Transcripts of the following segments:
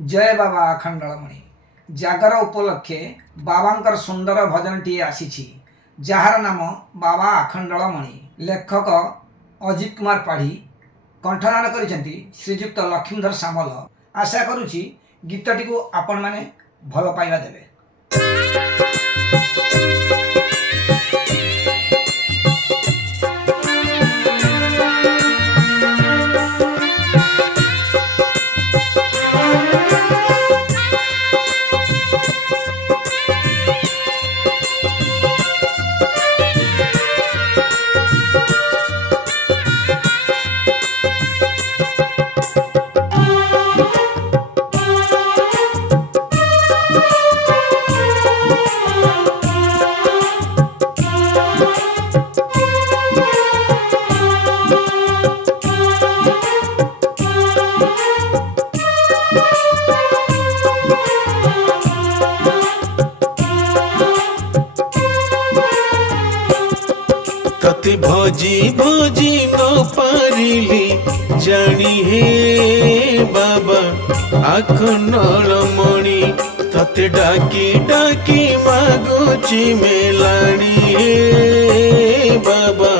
जय बाबा अखंडलमणि जागर उपलक्षे बाबांकर सुंदर भजनटी आसी जार नाम बाबा अखंडलमणि। लेखक अजित कुमार पाढ़ी, कंठदान करिसेंती श्रीजुक्त लक्ष्मीधर सामल। आशा करुछि गीतटी को आपण माने भल पाइबा देबे। तते भोजी भोजी न पारिली जानी हे बाबा अखंडलमणि। तते डाकी डाकी मागुची मेलाणी हे बाबा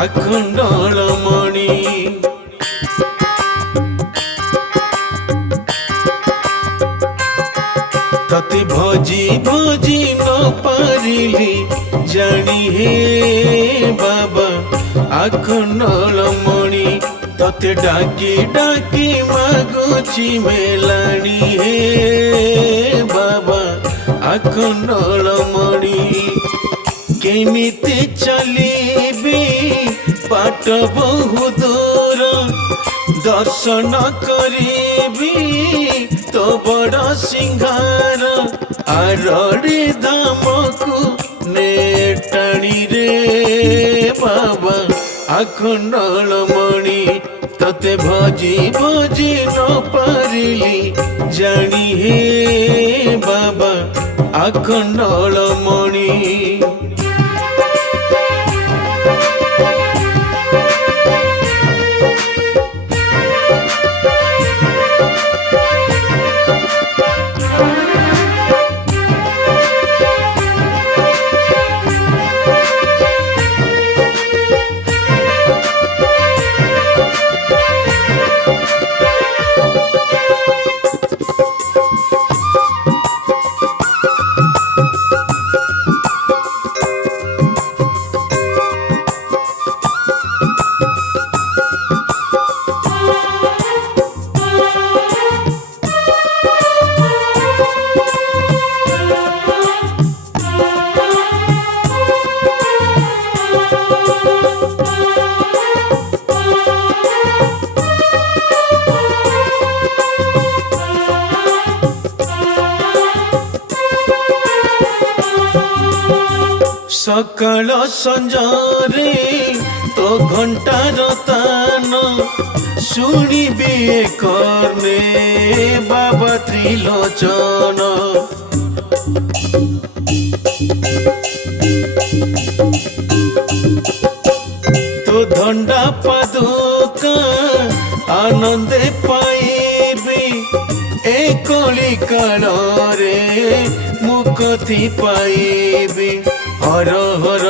अखंडलमणि। तते भोजी भोजी न पारिली जानी हे बाबा अखंडलमणि। तते डाकी डाकी मागुची मेलाणी हे बाबा अखंडलमणि। केमिति चलिबी बाट बहु दूर दर्शन करिबी तो बड़ सिंहार। आरड़ी धामकु नेटाणी रे बाबा अखंडलमणि। तते भोजी भोजी न पारिली जानी हे बाबा अखंडलमणि। सकाल संजरे तो घंटार तान शुणिबे कर्णे बाबा त्रिलोचन। तो धंडा पादुका आनंदे पाइबी ए कली काल रे मुक्ति पाइबी। हर हर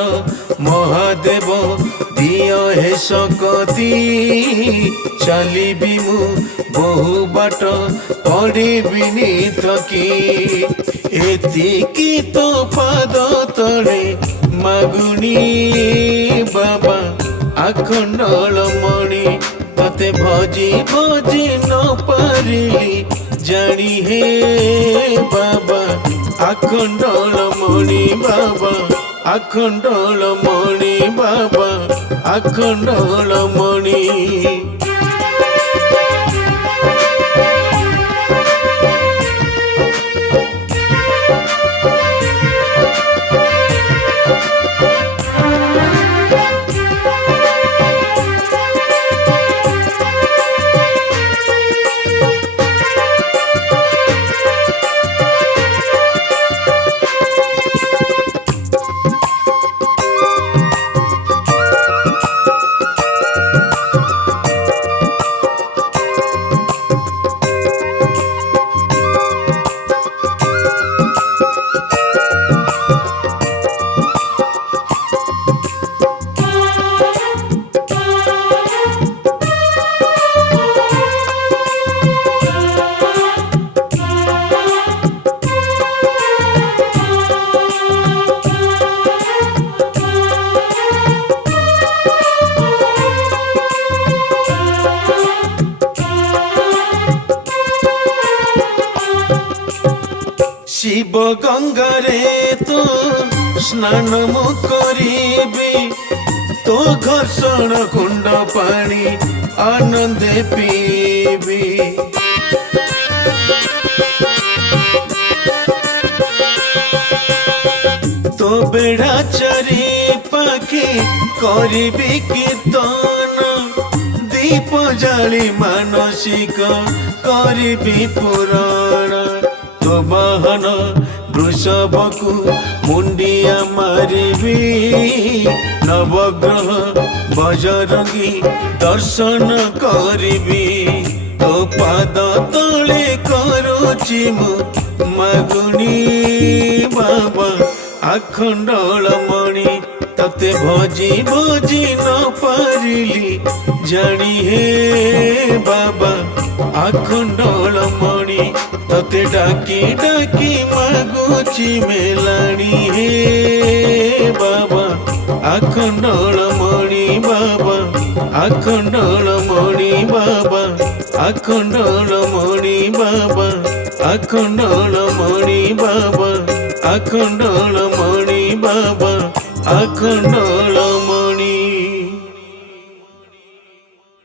महादेव दिय हे सकती चलिबी मु बहु बाट पड़िबिनी थकी। एतिकी तो पाद तले मागुनी बाबा अखंडलमणि। तते भोजी भोजी न पारिली जानी हे बाबा अखंडलमणि। बाबा अखंडलमणि बाबा अखंडलमणि। শিব গঙ্গারে তো স্নান মু করিবি তো ঘর্ষণ কুণ্ড পানি আনন্দে পিবি তো বেড়া চারি পাখি করিবি কীর্তন দীপ জালি মানসিক করিবি পুরাণ তো বাহন বৃষভକୁ মুন্ডিয়া মারিবি নবগ্রহ বজরঙ্গী দর্শন করিবি তো পাদ তଳେ କରୁଛି ମୁଁ ମାଗୁଣି ବାବା ଆଖଣ୍ଡଳମଣି ତତେ ଭଜି ଭଜି ନ ପାରିଲି ଜାଣି ହେ ବାବା ଆଖଣ୍ଡଳମଣି ତତେ ଡାକି ଡାକି ମାଗୁଛି ମେଲାଣି ହେ ବାବା ଆଖଣ୍ଡଳମଣି ବାବା ଆଖଣ୍ଡଳମଣି ବାବା ଆଖଣ୍ଡଳମଣି ବାବା ଆଖଣ୍ଡଳମଣି ବାବା ଆଖଣ୍ଡଳମଣି ବାବା ଆଖଣ୍ଡଳ